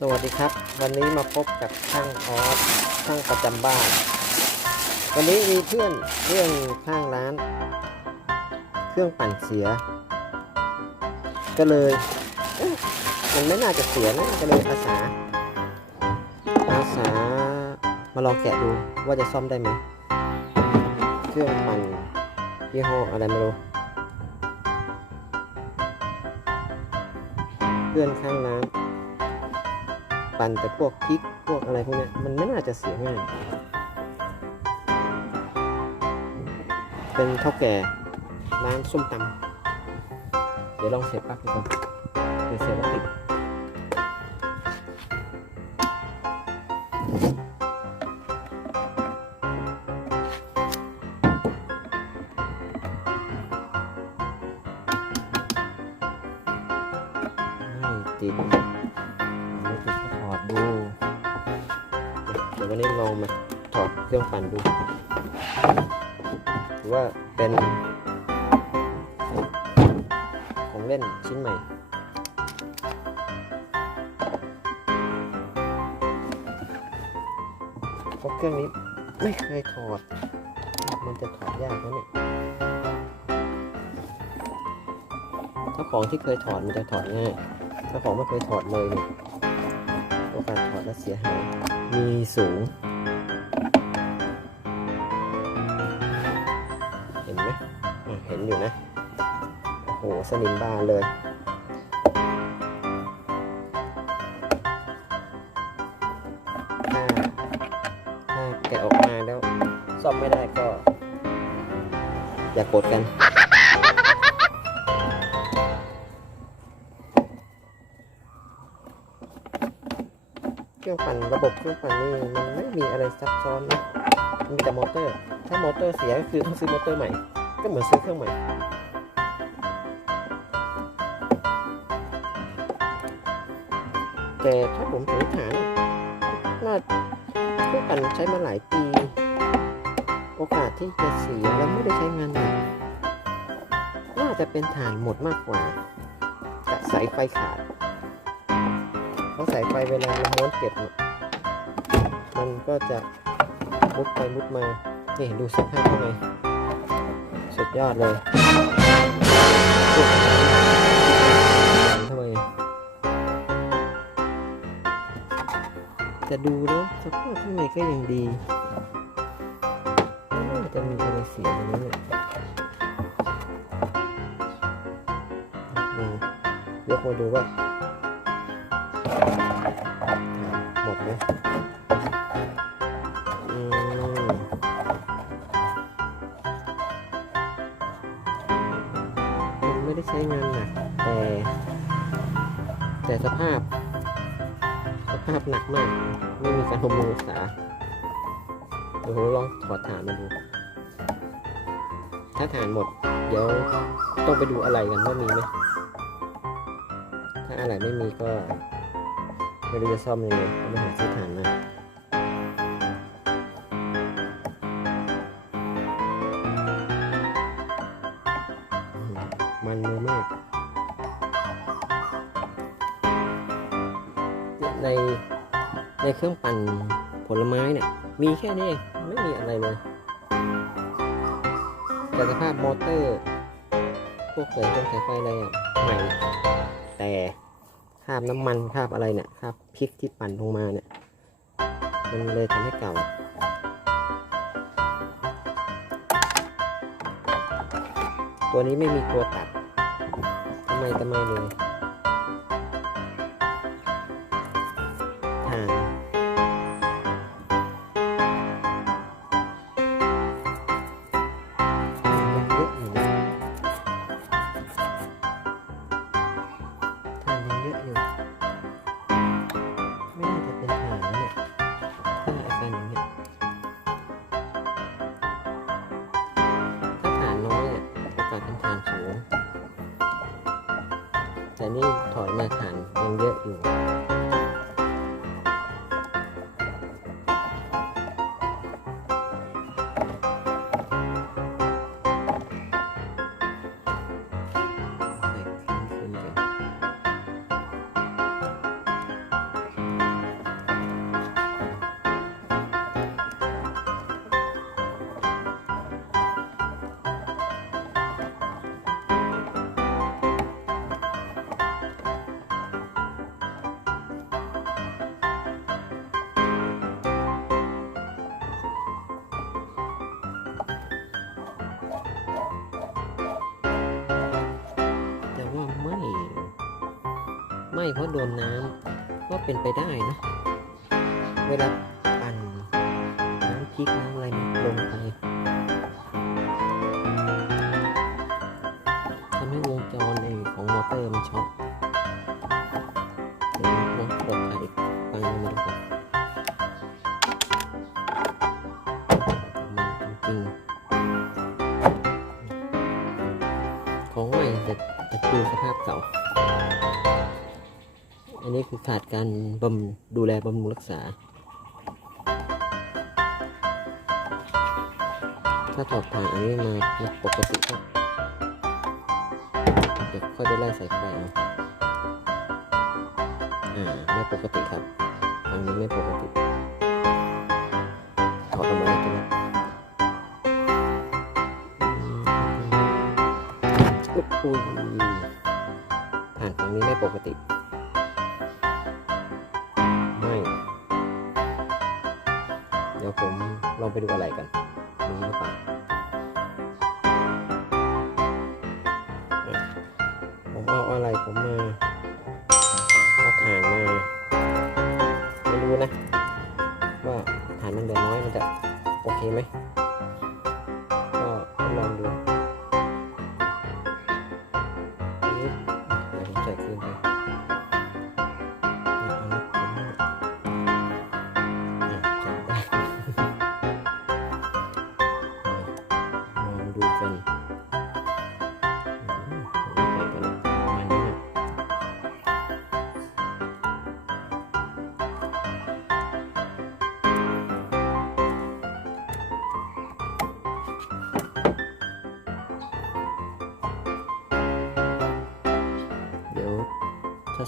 สวัสดีครับ วันนี้มาพบกับช่างออสช่างประจำบ้าน วันนี้มีเพื่อนเรื่องข้างร้าน เครื่องปั่นเสีย ก็เลยมันไม่น่าจะเสียนะก็เลยอาสาอาสามาลองแกะดูว่าจะซ่อมได้ไหมเครื่องปั่นยี่ห้ออะไรไม่รู้เพื่อนข้างร้าน ปั่นแต่พวกพริกพวกอะไรพวกนี้มันไม่น่าจะเสียง่าย เป็นเท่าแก่ร้านส้มตำเดี๋ยวลองเสียบปลั๊กดูก่อนเดี๋ยวเสียบแล้วติด รื่องปั่นดูถือว่าเป็น ของเล่นชิ้นใหม่เพราะเครื่องนี้ไม่เคยถอด มันจะถอดยากนะเนี่ยถ้าของที่เคยถอดมันจะถอดง่าย ถ้าของไม่เคยถอดเลยเนี่ยโอกาสถอดและเสียหายมีสูง สนิมบานเลยถ้าถ้าแกะออกมาแล้วซ่อมไม่ได้ก็ อย่ากดกันเครื่องปั่นระบบเครื่องปั่นนี่มันไม่มีอะไรซับซ้อนนะมีแต่มอเตอร์ ถ้ามอเตอร์เสียก็คือต้องซื้อมอเตอร์ใหม่ ก็เหมือนซื้อเครื่องใหม่ แต่ถ้าผมสันนิษฐานน่าครื่องปั่นใช้มาหลายปี โอกาสที่จะเสียแล้วไม่ได้ใช้งานหนักน่าจะเป็นฐานหมดมากกว่ากับสายไฟขาดเพราะสายไฟเวลาเราม้วนเก็บ มันก็จะมุดไปมุดมานี่ดูสภาพข้างในสุดยอดเลย จะดูแล้วสภาพข้างในก็ยังดีจะมีอะไรเสียนี้เนี่ยยกมาดูว่าหมดไหม หนักมาก ไม่มีการบำรุงรักษาเดี๋ยวผมลองถอดฐานมาดู ถ้าฐานหมด เดี๋ยวต้องไปดูอะไรกันว่ามีไหม ถ้าอะไรไม่มีก็ไม่รู้จะซ่อมยังไงก็มาหาซื้อฐานมา เครื่องปั่นผลไม้เนี่ยมีแค่นี้เองไม่มีอะไรเลยแต่สภาพมอเตอร์พวกเสายฟงสายไฟอะไรอะใหม่แต่คราบน้ำมันคราบอะไรเนี่ยคราบพริกที่ปั่นลงมาเนี่ยมันเลยทำให้เก่าตัวนี้ไม่มีตัวตัดทำไมทำไมเลย ไหม้เพราะโดนน้ำก็เป็นไปได้นะ เวลาปั่นน้ำพริกน้ำอะไรลงไป คือขาดการบำดูแลบำรุงรักษา ถ้าถอดถ่านอันนี้มาปกติก็เดี๋ยวค่อยไปไล่สายไฟเอา เราไปดูอะไรกันรู้หรือเปล่า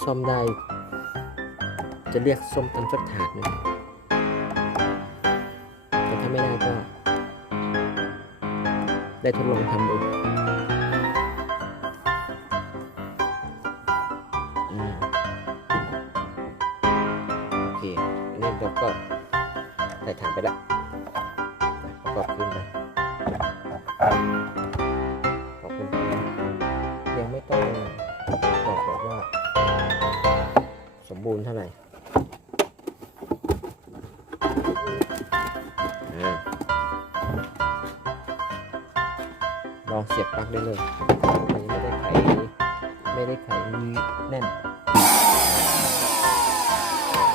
ซ่อมได้ จะเรียกส้มตำสักถาดหนึงแต่ถ้าไม่ได้ก็ ได้ทดลองทำดูอ่าโอเคอันนี้เราก็ใส่ถ่านไปละประกอบขึ้นไป องเสียบปลั๊กได้เลยไม่ได้ไขไม่ได้ไขแน่น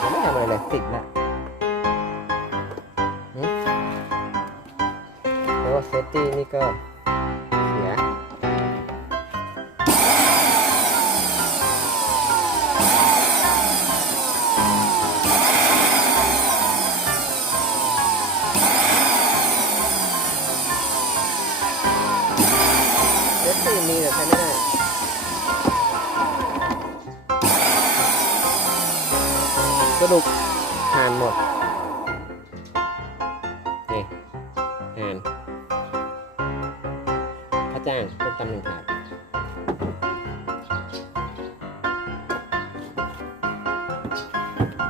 ไม่ทำอะไรเลยติดละแล้วเซฟตี้นี่ก็ จ้างต้มตำหนึ่งถาด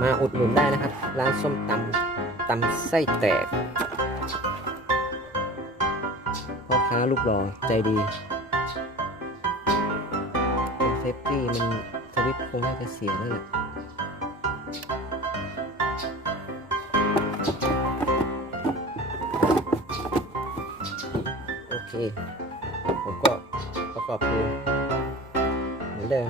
มาอุดหนุนได้นะครับ ร้านส้มตำตำไส้แตกพ่อค้าลูกหล่อใจดีเซฟตี้มันสวิตช์คงน่าจะเสียแล้วแหละโอเค ประกอบดูเหมือนเดิม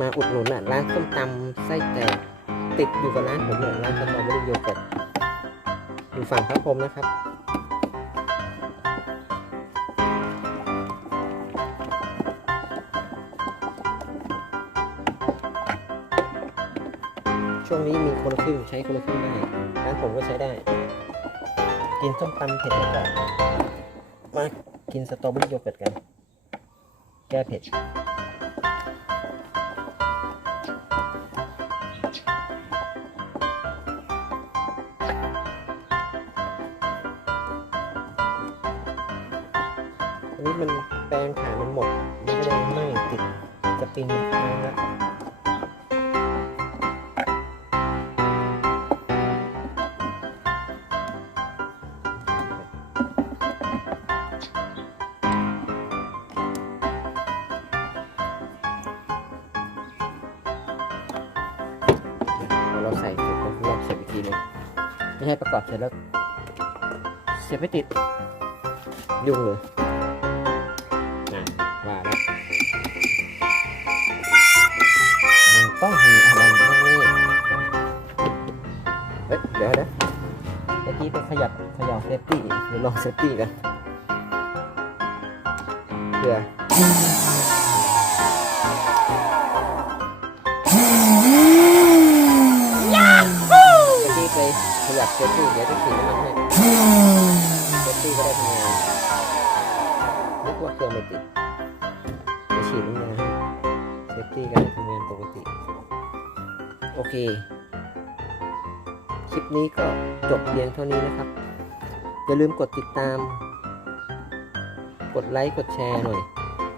มาอุดหนุนอะร้านส้มตำไส้แตกติดอยู่กับร้านผมเลยร้านสตรอเบอรี่โยเกิร์ตอยู่ฝั่งพระพรหมนะครับ ช่วงนี้มีคนละครึ่งใช้คนละครึ่งได้ร้านผมก็ใช้ได้ กินส้มตำเผ็ดแล้วก็มากินสตรอเบอรี่โยเกิร์ตกัน แก้เผ็ดอันนี้มันแปลงฐานมันหมด มันก็เลยไม่ติดจะปินมันค้ ใช่ประกอบเสร็จแล้ว เสียบไม่ติด ยุ่งเลยนะว่าแล้วมันต้องมีอะไรแน่ๆเฮ้ยเดี๋ยวเดี๋ยวเมื่อกี้ไปขยับเขย่าเซฟตี้เดี๋ยวลองเซฟตี้กันเพื่อ เซฟตี้เดี๋ยวจะขีดน้ำมันให้เซฟตี้ก็ได้ทำงานนึกว่าเครื่องไม่ติดไปฉีดน้ำมันให้เซฟตี้ก็ได้ทำงานปกติ โอเค คลิปนี้ก็จบเพียงเท่านี้นะครับ อย่าลืมกดติดตาม กดไลค์ กดแชร์หน่อย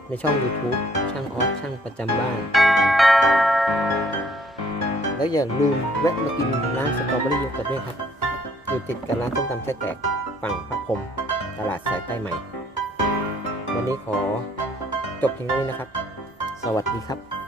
ในช่อง YouTube ช่างออสช่างประจำบ้าน แล้วอย่าลืมแวะมากินร้านสตรอเบอรี่โยเกิร์ตด้วยครับ อยู่ติดกับร้านต้มตำไส้แตกฝั่งพระพรมตลาดสายใต้ใหม่ วันนี้ขอจบเพียงเท่านี้นะครับ สวัสดีครับ